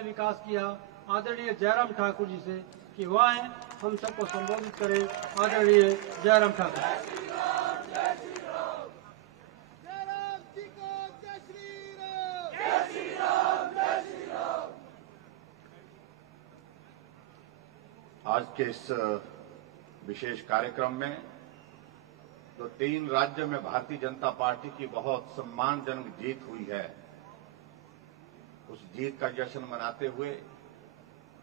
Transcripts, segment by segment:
ने विकास किया आदरणीय जयराम ठाकुर जी से कि वह आए हम सबको संबोधित करें। आदरणीय जयराम ठाकुर। आज के इस विशेष कार्यक्रम में जो 3 राज्यों में भारतीय जनता पार्टी की बहुत सम्मानजनक जीत हुई है, उस जीत का जश्न मनाते हुए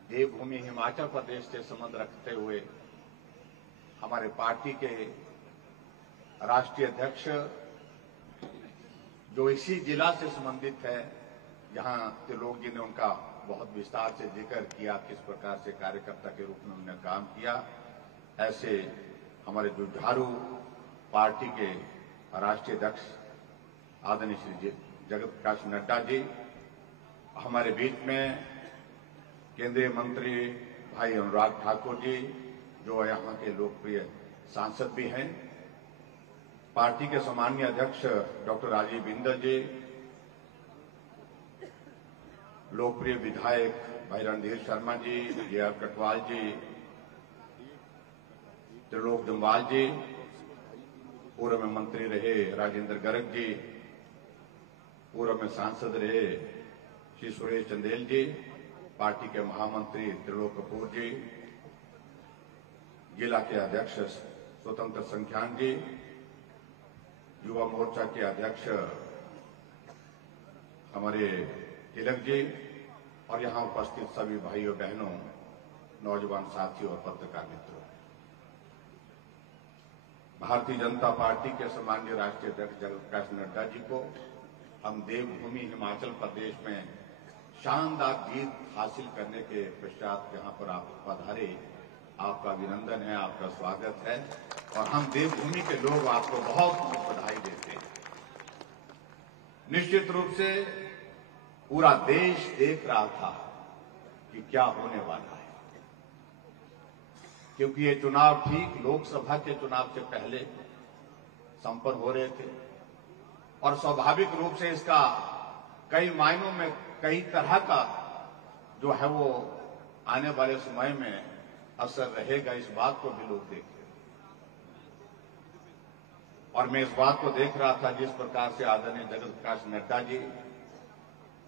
देवभूमि हिमाचल प्रदेश से संबंध रखते हुए हमारे पार्टी के राष्ट्रीय अध्यक्ष जो इसी जिला से संबंधित है, जहां त्रिलोक जी ने उनका बहुत विस्तार से जिक्र किया किस प्रकार से कार्यकर्ता के रूप में उन्होंने काम किया, ऐसे हमारे जुझारू पार्टी के राष्ट्रीय अध्यक्ष आदरणीय श्री जगत प्रकाश नड्डा जी, हमारे बीच में केंद्रीय मंत्री भाई अनुराग ठाकुर जी जो यहाँ के लोकप्रिय सांसद भी हैं, पार्टी के सम्मानीय अध्यक्ष डॉक्टर राजीव बिंदल जी, लोकप्रिय विधायक भाई रणधीर शर्मा जी, जे.आर. कटवाल जी, त्रिलोक जम्वाल जी, पूर्व में मंत्री रहे राजेंद्र गर्ग जी, पूर्व में सांसद रहे श्री सुरेश चंदेल जी, पार्टी के महामंत्री त्रिलोक कपूर जी, जिला के अध्यक्ष स्वतंत्र संख्यान जी, युवा मोर्चा के अध्यक्ष हमारे तिलक जी और यहां उपस्थित सभी भाइयों बहनों, नौजवान साथियों और पत्रकार मित्रों, भारतीय जनता पार्टी के सम्मानीय राष्ट्रीय अध्यक्ष जगत प्रकाश नड्डा जी को हम देवभूमि हिमाचल प्रदेश में शानदार जीत हासिल करने के पश्चात यहां पर आप पधारे, आपका अभिनंदन है, आपका स्वागत है और हम देवभूमि के लोग आपको बहुत बहुत बधाई देते हैं। निश्चित रूप से पूरा देश देख रहा था कि क्या होने वाला है, क्योंकि ये चुनाव ठीक लोकसभा के चुनाव से पहले संपन्न हो रहे थे और स्वाभाविक रूप से इसका कई मायनों में कई तरह का जो है वो आने वाले समय में असर रहेगा, इस बात को भी लोग देख रहे और मैं इस बात को देख रहा था जिस प्रकार से आदरणीय जगत प्रकाश नड्डा जी,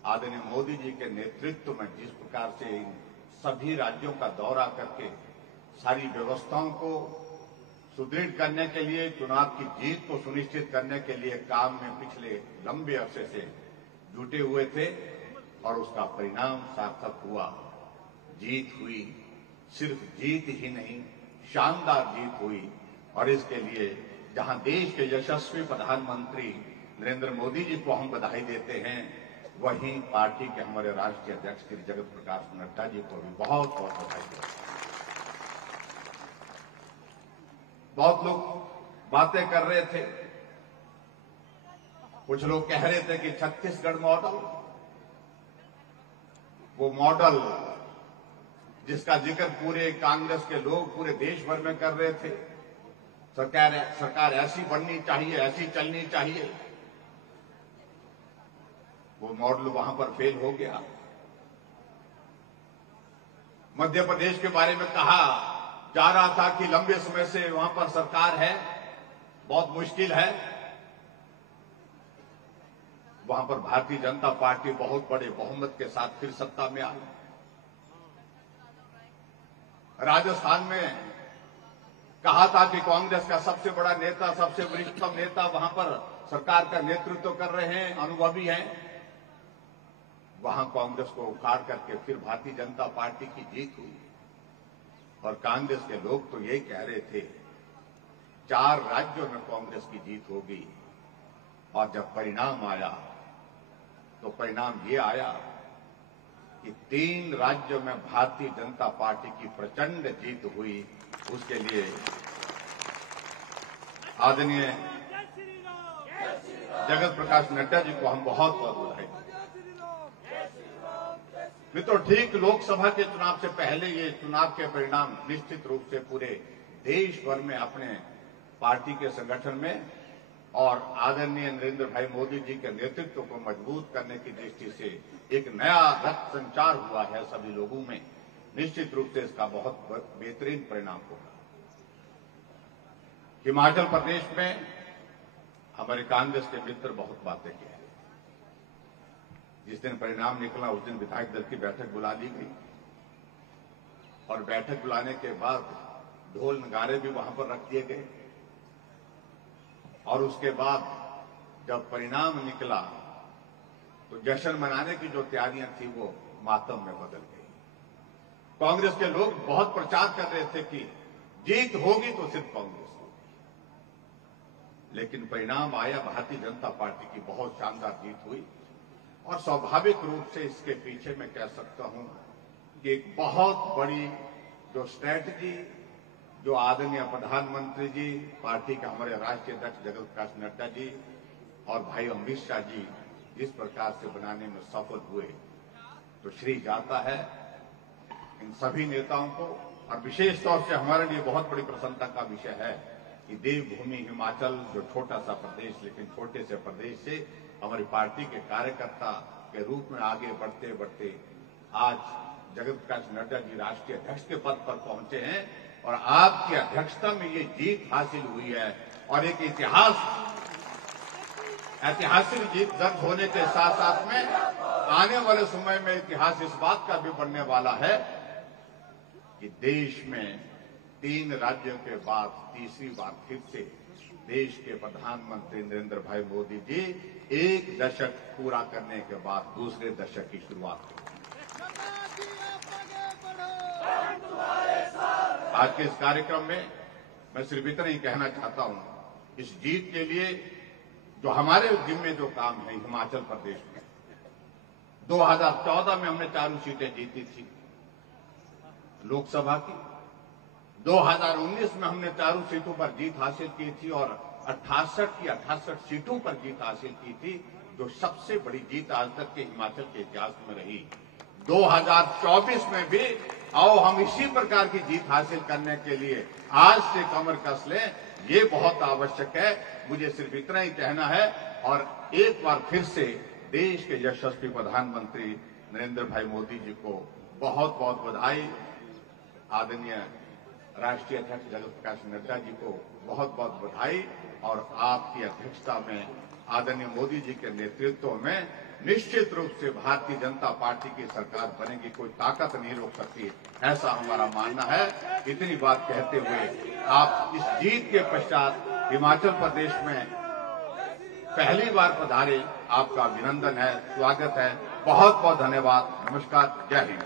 आदरणीय मोदी जी के नेतृत्व में जिस प्रकार से इन सभी राज्यों का दौरा करके सारी व्यवस्थाओं को सुदृढ़ करने के लिए, चुनाव की जीत को सुनिश्चित करने के लिए काम में पिछले लंबे अरसे से जुटे हुए थे और उसका परिणाम सार्थक हुआ, जीत हुई। सिर्फ जीत ही नहीं, शानदार जीत हुई और इसके लिए जहां देश के यशस्वी प्रधानमंत्री नरेंद्र मोदी जी को हम बधाई देते हैं, वहीं पार्टी के हमारे राष्ट्रीय अध्यक्ष श्री जगत प्रकाश नड्डा जी को भी बहुत बहुत बधाई देते हैं। बहुत लोग बातें कर रहे थे, कुछ लोग कह रहे थे कि छत्तीसगढ़ मॉडल, वो मॉडल जिसका जिक्र पूरे कांग्रेस के लोग पूरे देश भर में कर रहे थे, सरकार ऐसी बननी चाहिए, ऐसी चलनी चाहिए, वो मॉडल वहां पर फेल हो गया। मध्य प्रदेश के बारे में कहा जा रहा था कि लंबे समय से वहां पर सरकार है, बहुत मुश्किल है। वहां पर भारतीय जनता पार्टी बहुत बड़े बहुमत के साथ फिर सत्ता में आई। राजस्थान में कहा था कि कांग्रेस का सबसे बड़ा नेता, सबसे वरिष्ठतम नेता वहां पर सरकार का नेतृत्व कर रहे हैं, अनुभवी हैं। वहां कांग्रेस को उखाड़ करके फिर भारतीय जनता पार्टी की जीत हुई और कांग्रेस के लोग तो यही कह रहे थे 4 राज्यों में कांग्रेस की जीत होगी और जब परिणाम आया तो परिणाम ये आया कि 3 राज्यों में भारतीय जनता पार्टी की प्रचंड जीत हुई। उसके लिए आदरणीय जगत प्रकाश नड्डा जी को हम बहुत बहुत बधाई देते हैं। मित्रों, ठीक लोकसभा के चुनाव से पहले ये चुनाव के परिणाम निश्चित रूप से पूरे देश भर में अपने पार्टी के संगठन में और आदरणीय नरेंद्र भाई मोदी जी के नेतृत्व को मजबूत करने की दृष्टि से एक नया रक्त संचार हुआ है सभी लोगों में, निश्चित रूप से इसका बहुत बेहतरीन परिणाम होगा। हिमाचल प्रदेश में हमारे कांग्रेस के मित्र बहुत बातें की हैं। जिस दिन परिणाम निकला उस दिन विधायक दल की बैठक बुला ली गई और बैठक बुलाने के बाद ढोल नगारे भी वहां पर रख दिए गए और उसके बाद जब परिणाम निकला तो जश्न मनाने की जो तैयारियां थी वो मातम में बदल गई। कांग्रेस के लोग बहुत प्रचार कर रहे थे कि जीत होगी तो सिर्फ कांग्रेस होगी, लेकिन परिणाम आया, भारतीय जनता पार्टी की बहुत शानदार जीत हुई और स्वाभाविक रूप से इसके पीछे मैं कह सकता हूं कि एक बहुत बड़ी जो स्ट्रैटेजी जो आदरणीय प्रधानमंत्री जी, पार्टी के हमारे राष्ट्रीय अध्यक्ष जगत प्रकाश नड्डा जी और भाई अमित शाह जी जिस प्रकार से बनाने में सफल हुए, तो श्री जाता है इन सभी नेताओं को। और विशेष तौर से हमारे लिए बहुत बड़ी प्रसन्नता का विषय है कि देवभूमि हिमाचल, जो छोटा सा प्रदेश लेकिन छोटे से प्रदेश से हमारी पार्टी के कार्यकर्ता के रूप में आगे बढ़ते बढ़ते आज जगत प्रकाश नड्डा जी राष्ट्रीय अध्यक्ष के पद पर पहुंचे हैं और आपकी अध्यक्षता में ये जीत हासिल हुई है और एक ऐतिहासिक जीत दर्ज होने के साथ साथ में आने वाले समय में इतिहास इस बात का भी बनने वाला है कि देश में 3 राज्यों के बाद तीसरी बार फिर से देश के प्रधानमंत्री नरेंद्र भाई मोदी जी 1 दशक पूरा करने के बाद दूसरे दशक की शुरुआत की। आज के इस कार्यक्रम में मैं सिर्फ इतना ही कहना चाहता हूं, इस जीत के लिए जो हमारे जिम्मे जो काम है हिमाचल प्रदेश में 2014 में हमने 4 सीटें जीती थी लोकसभा की, 2019 में हमने 4 सीटों पर जीत हासिल की थी और 68 की 68 सीटों पर जीत हासिल की थी, जो सबसे बड़ी जीत आज तक के हिमाचल के इतिहास में रही। 2024 में भी आओ हम इसी प्रकार की जीत हासिल करने के लिए आज से कमर कस लें, ये बहुत आवश्यक है। मुझे सिर्फ इतना ही कहना है और एक बार फिर से देश के यशस्वी प्रधानमंत्री नरेंद्र भाई मोदी जी को बहुत बहुत बधाई, आदरणीय राष्ट्रीय अध्यक्ष जगत प्रकाश नड्डा जी को बहुत बहुत बधाई और आपकी अध्यक्षता में आदरणीय मोदी जी के नेतृत्व में निश्चित रूप से भारतीय जनता पार्टी की सरकार बनेगी, कोई ताकत नहीं रोक सकती, ऐसा हमारा मानना है। इतनी बात कहते हुए आप इस जीत के पश्चात हिमाचल प्रदेश में पहली बार पधारे, आपका अभिनंदन है, स्वागत है, बहुत बहुत धन्यवाद, नमस्कार, जय हिंद।